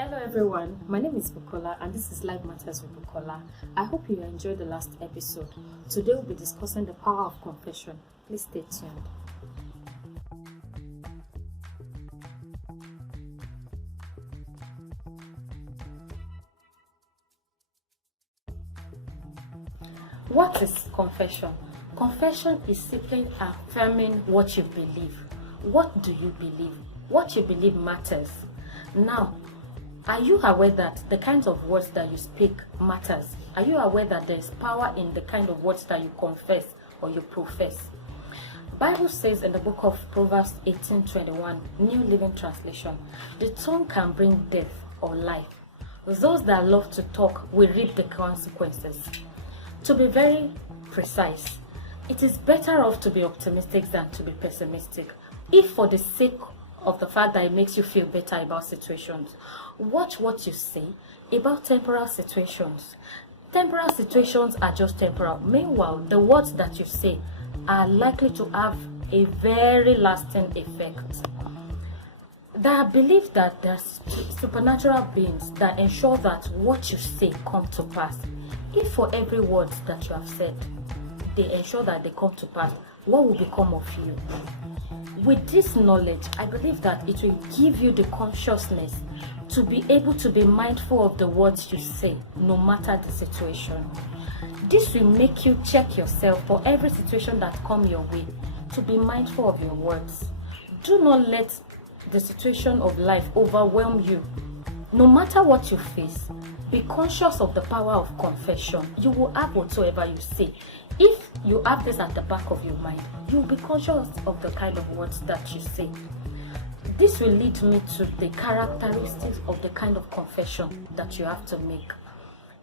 Hello everyone, my name is Bukola and this is Life Matters with Bukola. I hope you enjoyed the last episode. Today we'll be discussing the power of confession. Please stay tuned. What is confession? Confession is simply affirming what you believe. What do you believe? What you believe matters. Now, are you aware that the kinds of words that you speak matters? Are you aware that there is power in the kind of words that you confess or you profess? The Bible says in the book of Proverbs 18:21, New Living Translation, the tongue can bring death or life. Those that love to talk will reap the consequences. To be very precise, it is better off to be optimistic than to be pessimistic. If for the sake of the fact that it makes you feel better about situations, watch what you say about temporal situations. Temporal situations are just temporal. Meanwhile, the words that you say are likely to have a very lasting effect. There are beliefs that there's supernatural beings that ensure that what you say come to pass. If for every word that you have said, they ensure that they come to pass, what will become of you? With this knowledge, I believe that it will give you the consciousness to be able to be mindful of the words you say, no matter the situation. This will make you check yourself for every situation that comes your way, to be mindful of your words. Do not let the situation of life overwhelm you. No matter what you face, be conscious of the power of confession. You will have whatsoever you say. If you have this at the back of your mind, you will be conscious of the kind of words that you say. This will lead me to the characteristics of the kind of confession that you have to make.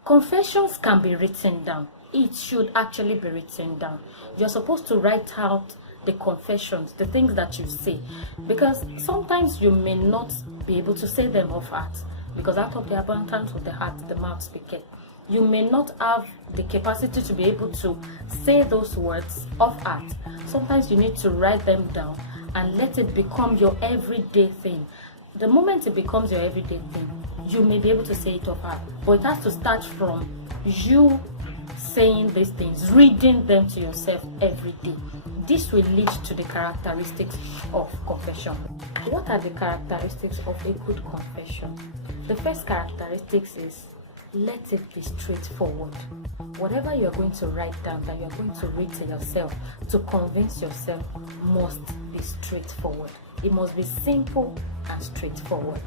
Confessions can be written down. It should actually be written down. You're supposed to write out the confessions, the things that you say, because sometimes you may not be able to say them off heart, because out of the abundance of the heart, the mouth speaketh. You may not have the capacity to be able to say those words off heart. Sometimes you need to write them down and let it become your everyday thing. The moment it becomes your everyday thing, you may be able to say it off heart, but it has to start from you saying these things, reading them to yourself every day. This will lead to the characteristics of confession. What are the characteristics of a good confession? The first characteristics is, let it be straightforward. Whatever you're going to write down, that you're going to read to yourself, to convince yourself, must be straightforward. It must be simple and straightforward.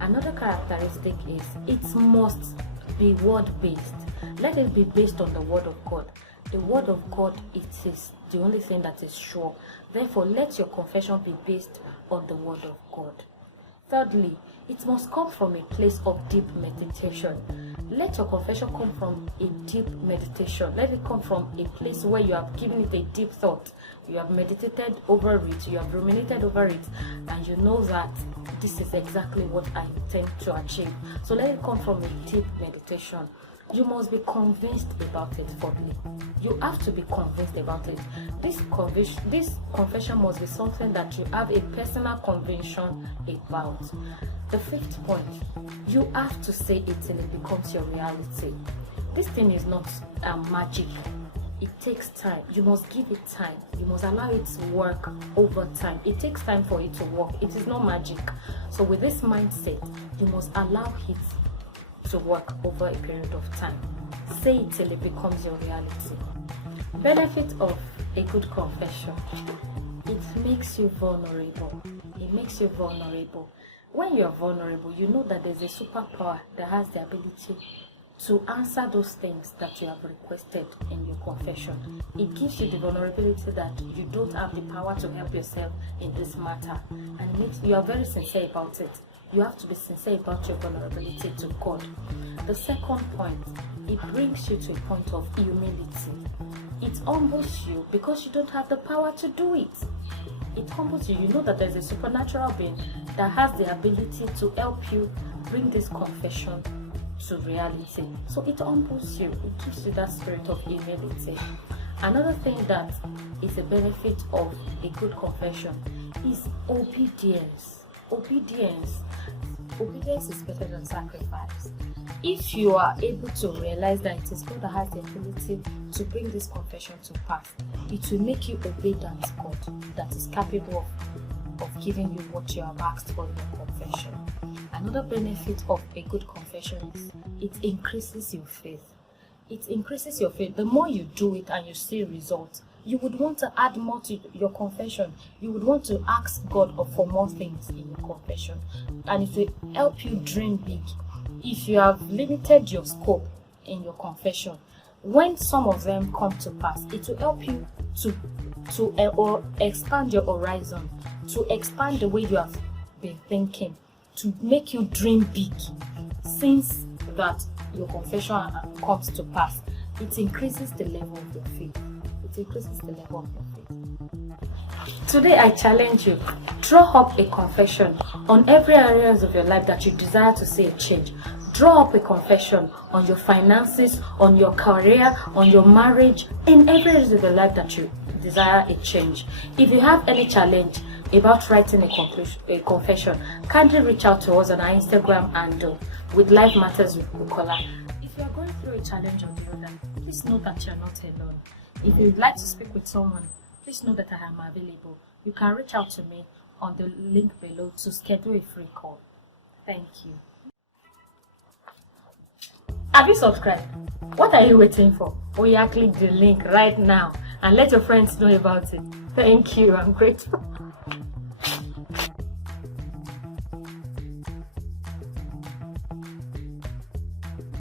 Another characteristic is, it must be word-based. Let it be based on the Word of God. The Word of God, it is the only thing that is sure. Therefore, let your confession be based on the Word of God. Thirdly, it must come from a place of deep meditation. Let your confession come from a deep meditation. Let it come from a place where you have given it a deep thought. You have meditated over it, you have ruminated over it, and you know that this is exactly what I intend to achieve. So let it come from a deep meditation. You must be convinced about it. Fourthly, you have to be convinced about it. This confession must be something that you have a personal conviction about. The fifth point, you have to say it till it becomes your reality. This thing is not magic. It takes time. You must give it time. You must allow it to work over time. It takes time for it to work. It is not magic. So with this mindset, you must allow it to work over a period of time. Say it till it becomes your reality. Benefit of a good confession. It makes you vulnerable. It makes you vulnerable. When you're vulnerable, you know that there's a superpower that has the ability to answer those things that you have requested in your confession. It gives you the vulnerability that you don't have the power to help yourself in this matter, and it makes you are very sincere about it. You have to be sincere about your vulnerability to God. The second point, it brings you to a point of humility. It humbles you because you don't have the power to do it. It humbles you. You know that there's a supernatural being that has the ability to help you bring this confession to reality. So it humbles you. It gives you that spirit of humility. Another thing that is a benefit of a good confession is obedience. obedience is better than sacrifice. If you are able to realize that it is God that has the ability to bring this confession to pass, it will make you obey that God that is capable of giving you what you have asked for in your confession. Another benefit of a good confession is it increases your faith. It increases your faith. The more you do it and you see results, you would want to add more to your confession. You would want to ask God for more things in your confession. And it will help you dream big. If you have limited your scope in your confession, when some of them come to pass, it will help you to expand your horizon, to expand the way you have been thinking, to make you dream big. Since that your confession comes to pass, it increases the level of your faith. It increases the level of your faith. Today I challenge you, draw up a confession on every areas of your life that you desire to see a change. Draw up a confession on your finances, on your career, on your marriage, in every area of your life that you desire a change. If you have any challenge about writing a confession, kindly reach out to us on our Instagram handle with Life Matters with Bukola. If you are going through a challenge or the other, please know that you are not alone. If you would like to speak with someone, please know that I am available. You can reach out to me on the link below to schedule a free call. Thank you. Have you subscribed? What are you waiting for? Oh yeah, click the link right now and let your friends know about it. Thank you. I'm grateful.